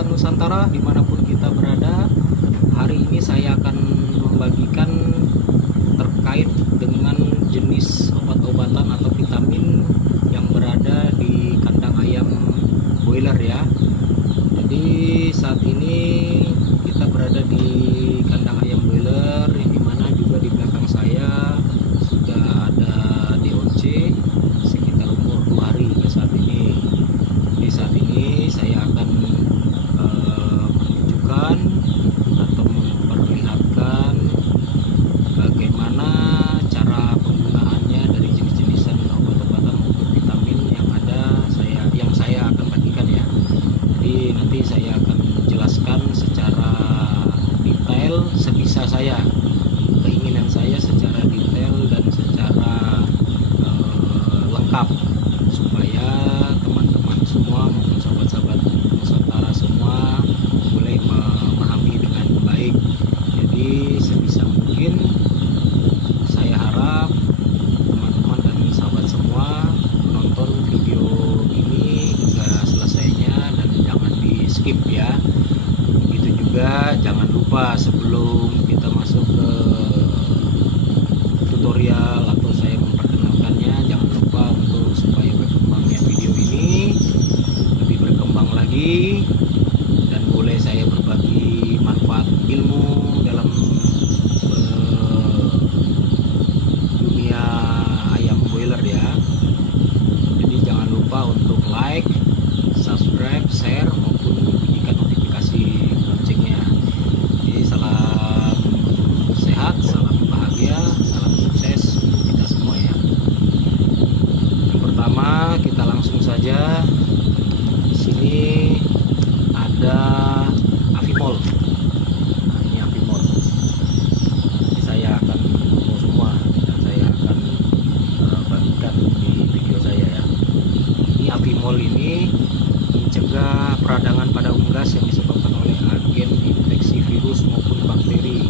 sahabat Nusantara dimanapun kita berada. Hari ini saya akan membagikan terkait dengan jenis obat-obatan atau vitamin yang berada di kandang ayam boiler ya. Jadi saat ini kita berada di kandang ayam boiler, yang dimana juga di belakang saya sudah ada DOC sekitar umur 2 hari hingga saat ini. Di saat ini saya akan menunjukkan atau memperlihatkan bagaimana cara penggunaannya dari jenis-jenisan obat-obatan maupun vitamin yang saya akan bagikan ya. Jadi nanti saya akan menjelaskan secara detail sebisa saya, keinginan saya secara detail dan secara lengkap, supaya teman-teman semua maupun sahabat-sahabat Nusantara semua boleh memahami dengan baik. Jadi sebisa mungkin saya harap teman-teman dan sahabat semua menonton video ini hingga selesainya dan jangan di skip ya. Begitu juga jangan lupa sebelum kita masuk ke tutorial atau saya memperkenalkannya, jangan lupa untuk supaya berkembangnya video ini lebih berkembang lagi dan boleh saya berbagi manfaat ilmu dalam dunia ayam boiler ya. Jadi jangan lupa untuk like, subscribe, share maupun bunyikan notifikasi loncengnya. Jadi salam sehat, salam bahagia, salam sukses untuk kita semua ya. Yang pertama kita langsung saja. Di sini ada Avimol. Nah, ini Avimol. Ini saya akan foto semua dan saya akan bagikan di video saya ya. Ini Avimol ini mencegah peradangan pada unggas yang disebabkan oleh agen infeksi virus maupun bakteri,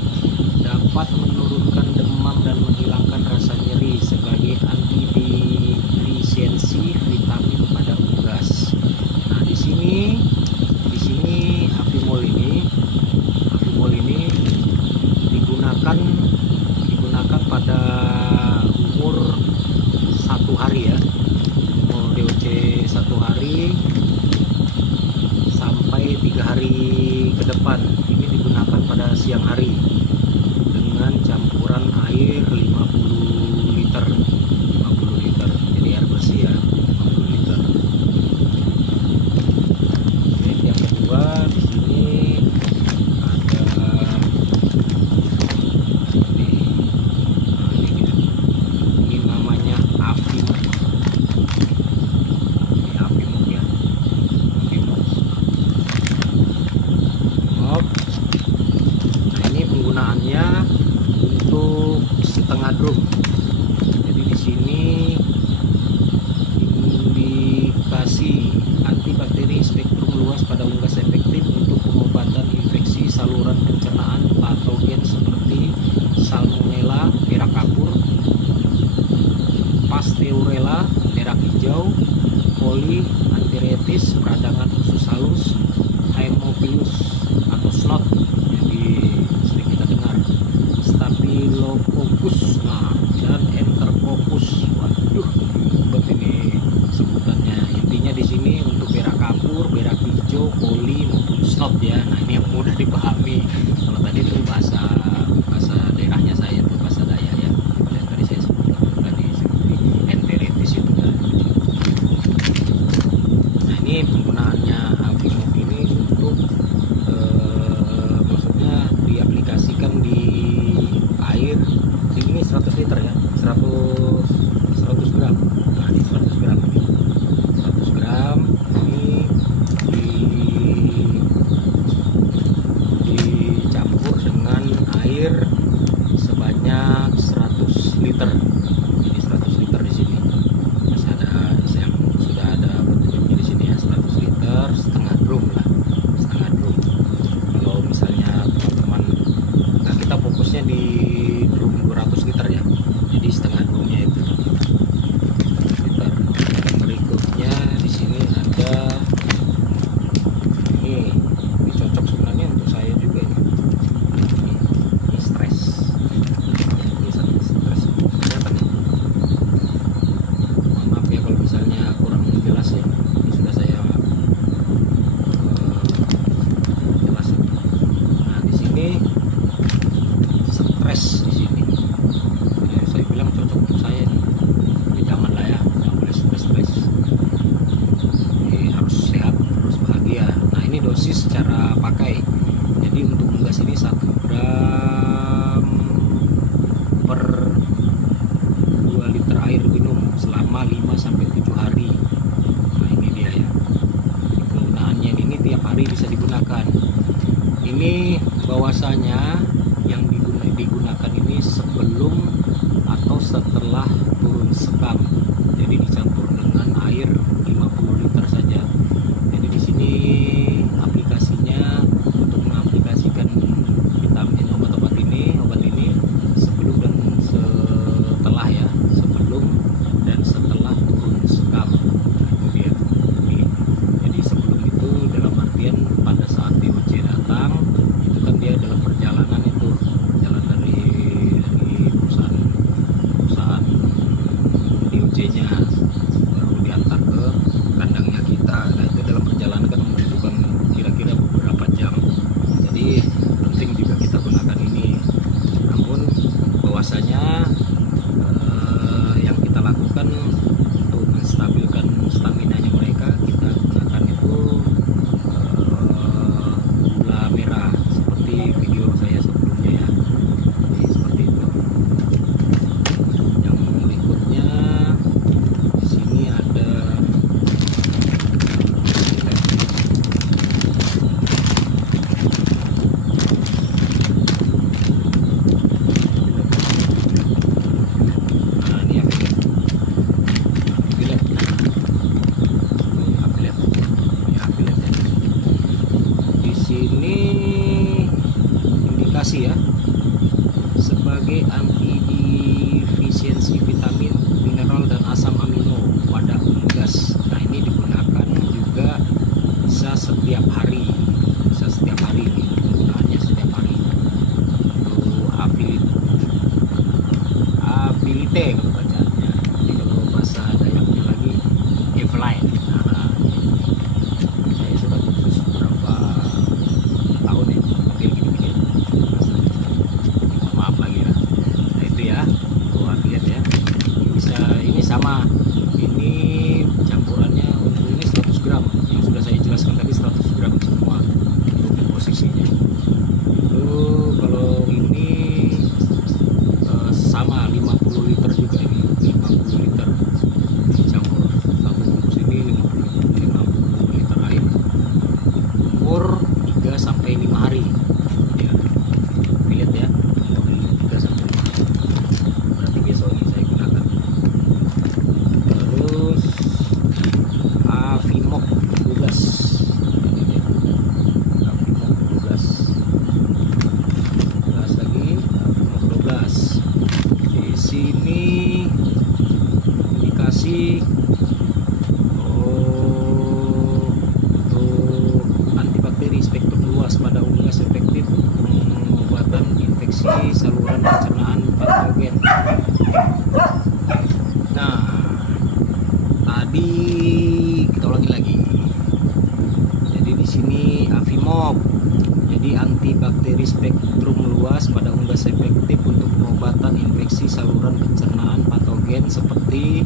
dapat menurunkan demam dan menghilangkan rasa nyeri sebagai antidefisiensi vitamin pada unggas. Nah, di sini Avimol ini digunakan pada umur 1 hari ya. Umur DOC 1 hari sampai 3 hari ke depan. Ini digunakan pada siang hari dengan campuran air 50 liter. Jadi air bersih ya, 50 liter. Oke, yang kedua di sini ada ini namanya Avimol. Ini Avimol ya. Avimol. Nah, ini penggunaannya untuk setengah drum. Jadi di sini indikasi antibakteri spektrum luas pada unggas, efektif untuk pengobatan infeksi saluran pencernaan patogen seperti Salmonella, berak kapur, Pasteurella, berak hijau, coli, antiretis, peradangan usus halus, Haemophilus atau snot yang sering kita dengar, Staphylococcus, dan Enterococcus. Waduh, ribet ini sebutannya. Intinya di sini untuk berak kapur, berak hijau, coli maupun snot ya. Nah, ini yang mudah dipahami. Kalau tadi itu bahasa daerahnya saya itu bahasa Dayak ya. Dan tadi saya sebutkan tadi seperti enteritis itu kan. Nah, ini penggunaannya Avimol ini untuk setelah turun sekam. Jadi dicampur dengan air 50 liter saja. Jadi di sini aplikasinya untuk mengaplikasikan vitamin obat ini sebelum dan setelah ya, sebelum dan setelah turun sekam. Itu dia. Jadi sebelum itu dalam artian pada saat DOC datang, itu kan dia dalam perjalanan itu, jalan dari perusahaan DOC-nya baru diantar ke kandangnya kita. Nah itu dalam perjalanan kan membutuhkan kira-kira beberapa jam. Jadi penting juga kita gunakan ini. Namun bahwasanya yang kita lakukan untuk menstabilkan stamina-nya mereka, kita gunakan itu gula merah seperti video saya sebelumnya ya. Jadi seperti itu. Yang berikutnya di sini ada ya, sebagai anti defisiensi vitamin, mineral dan asam amino pada unggas. Nah ini digunakan juga bisa setiap hari, ini penggunaannya setiap hari. Untuk abilite kalau bacaannya, jadi kalau bahasa Dayaknya lagi Evline. Nah, saya sudah khusus berapa tahun ya ambil gini-gini. Maaf lagi ya. Nah itu ya, tuh lihat ya. Ini sama. Ini campurannya untuk ini 100 gram. Yang sudah saya jelaskan tadi 100 gram semua untuk posisinya. Lalu kalau ini sama 50 liter juga ini, 50 liter dicampur. Satu bungkus ini 50 liter air. Umur 3 sampai 5 hari. Ya. Lihat ya. Berarti besok ini saya gunakan. Terus Avimok 12. Avimok 12 lagi, Avimok 12. Di sini dikasih untuk antibakteri spektrum luas pada unggas, efektif pengobatan infeksi saluran pencernaan patogen. Nah, tadi kita ulangi lagi. Jadi di sini Avimok, jadi antibakteri spektrum luas pada unggas, efektif untuk pengobatan infeksi saluran pencernaan patogen seperti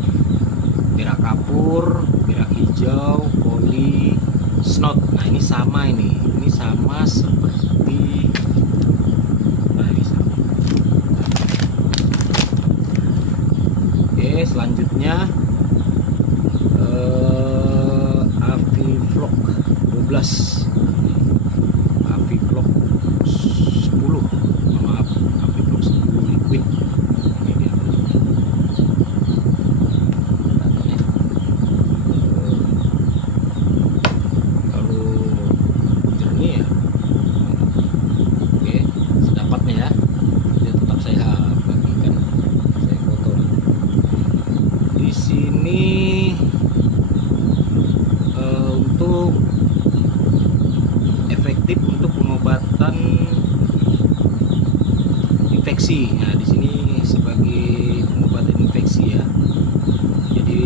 berak kapur, berak hijau, coli, snot. Nah ini sama ini sama seperti selanjutnya Avifloc 12, Avifloc 10, maaf, Avifloc 10 liquid. Ini dia kalau jernih ya. Oke, sedapatnya ya. Dia tetap saya bagikan, saya foto. Di sini untuk efektif untuk pengobatan infeksi. Nah, di sini sebagai pengobatan infeksi ya. Jadi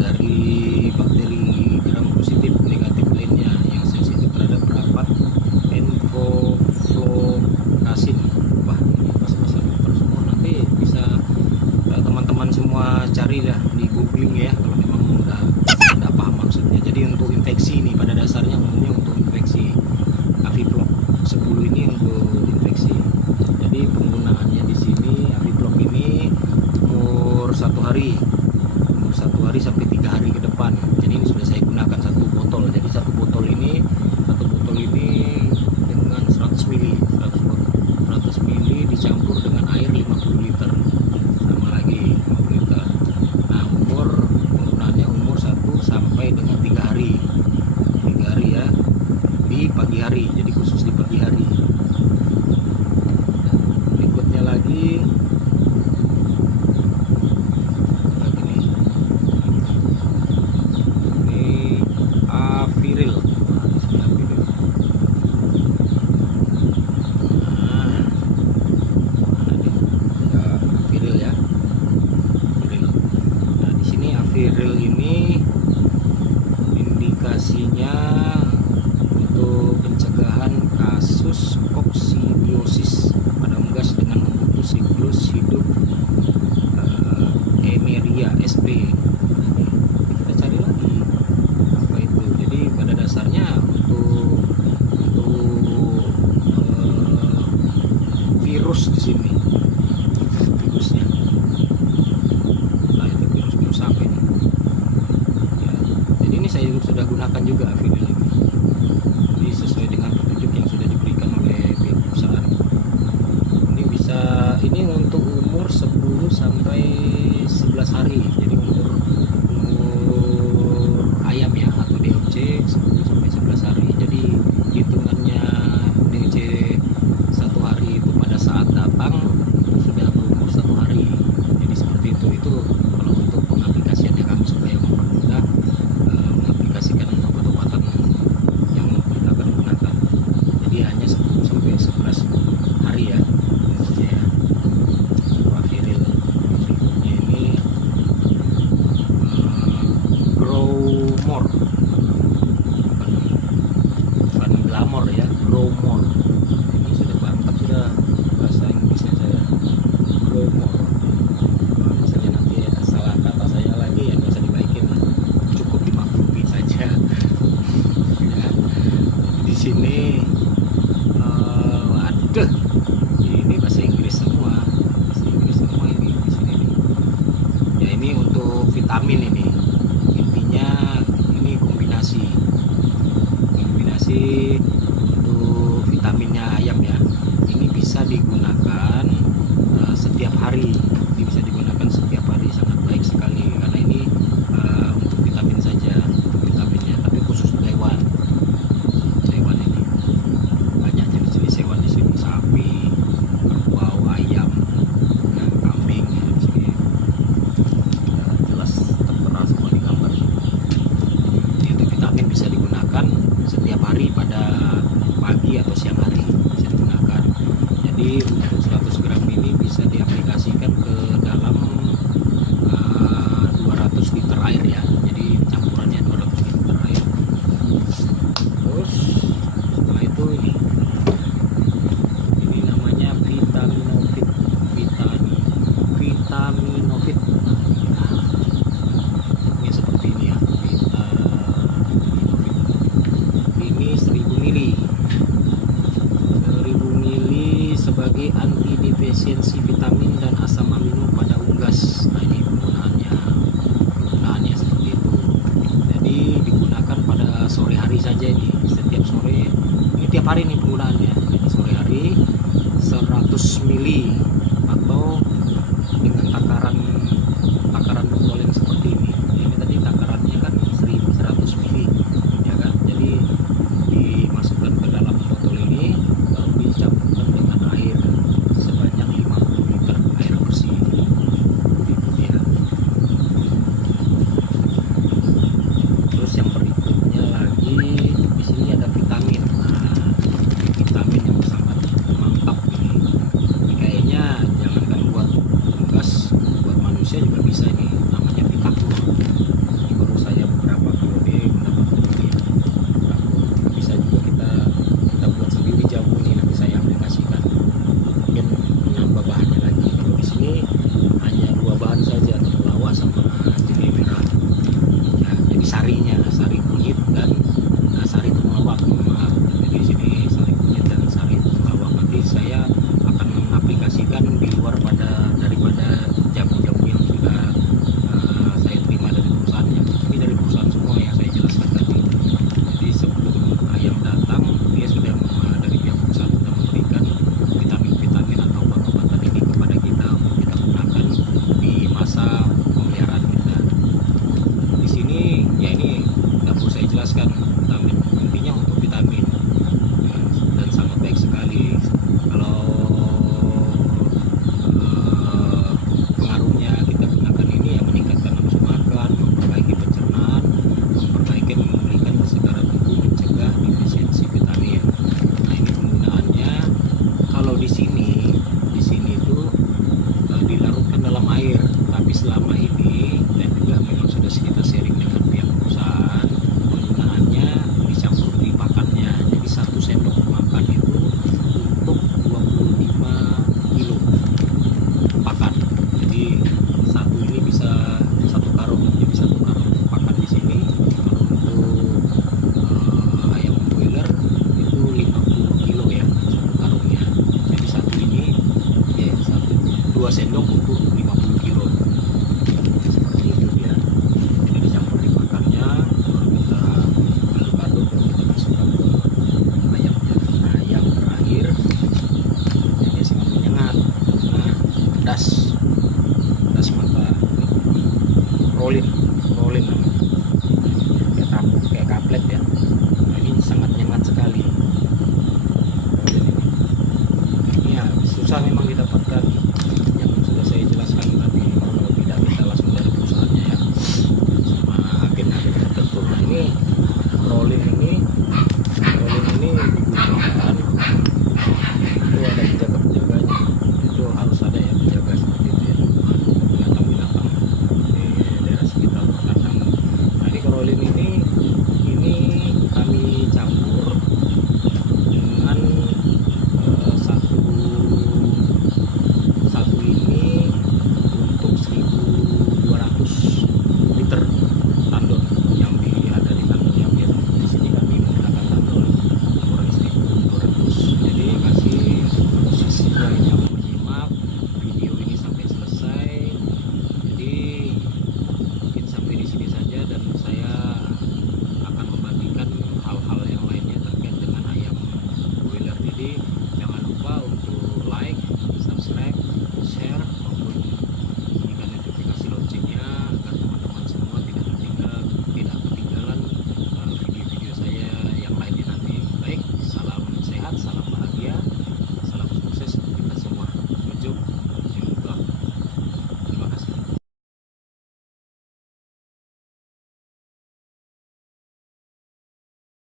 dari bakteri gram positif negatif lainnya yang sensitif terhadap rapat enfoflorasin. Wah, ini bahasa dokter semua, nanti bisa teman-teman semua cari dah di googling ya kalau memang udah paham maksudnya. Jadi untuk infeksi ini pada dasarnya umumnya untuk infeksi. Avifloc 10 ini untuk infeksi. Jadi penggunaannya di sini Avifloc ini umur 1 hari sampai 3 hari ke depan. Jadi ini sudah saya gunakan satu botol. Jadi satu botol ini dengan 100 ml dicampur dengan air lagi ini Aviril. Aviril ini indikasinya untuk pencegahan kasus koksidiosis pada unggas dengan memutus siklus hidup Emeria sp. Kita cari lagi apa itu. Jadi pada dasarnya untuk virus di sini, virusnya. Nah, itu virus apa ini? Ya, jadi ini saya sudah gunakan juga video ini. Jadi sesuai dengan petunjuk yang sudah diberikan oleh pihak perusahaan. Ini bisa, ini untuk umur 10 sampai 11 hari. Jadi umur ayam ya, atau DOC 10 sampai 11 hari. Jadi hitungannya DOC 1 hari itu pada saat datang itu sudah berumur 1 hari. Jadi seperti itu. Itu kalau untuk pengaplikasiannya kami supaya mempermudah mengaplikasikan obat-obatan yang kita akan gunakan. Jadi hanya 10 sampai 11 hari ya. Ya. Aviril berikutnya ini Grow More, bukan Glamor ya, Grow More. Ini sudah mantap sudah bahasa Inggrisnya saya. Grow More. Kalau misalnya nanti ada salah kata saya lagi ya nggak usah dibaikin, cukup dimaklumi saja. Ya. Di sini aduh, ini bahasa Inggris semua, ini di sini nih. Ya ini untuk vitamin ini, intinya ini kombinasi untuk vitaminnya ayam ya. Ini bisa digunakan setiap hari. 2 sendok untuk 50 kilo seperti itu ya. Ini dicampur dimakannya, baru kita aduk-aduk, baru kita masukkan ke ayamnya. Nah yang terakhir ini sangat menyengat, nah pedas mata rolling.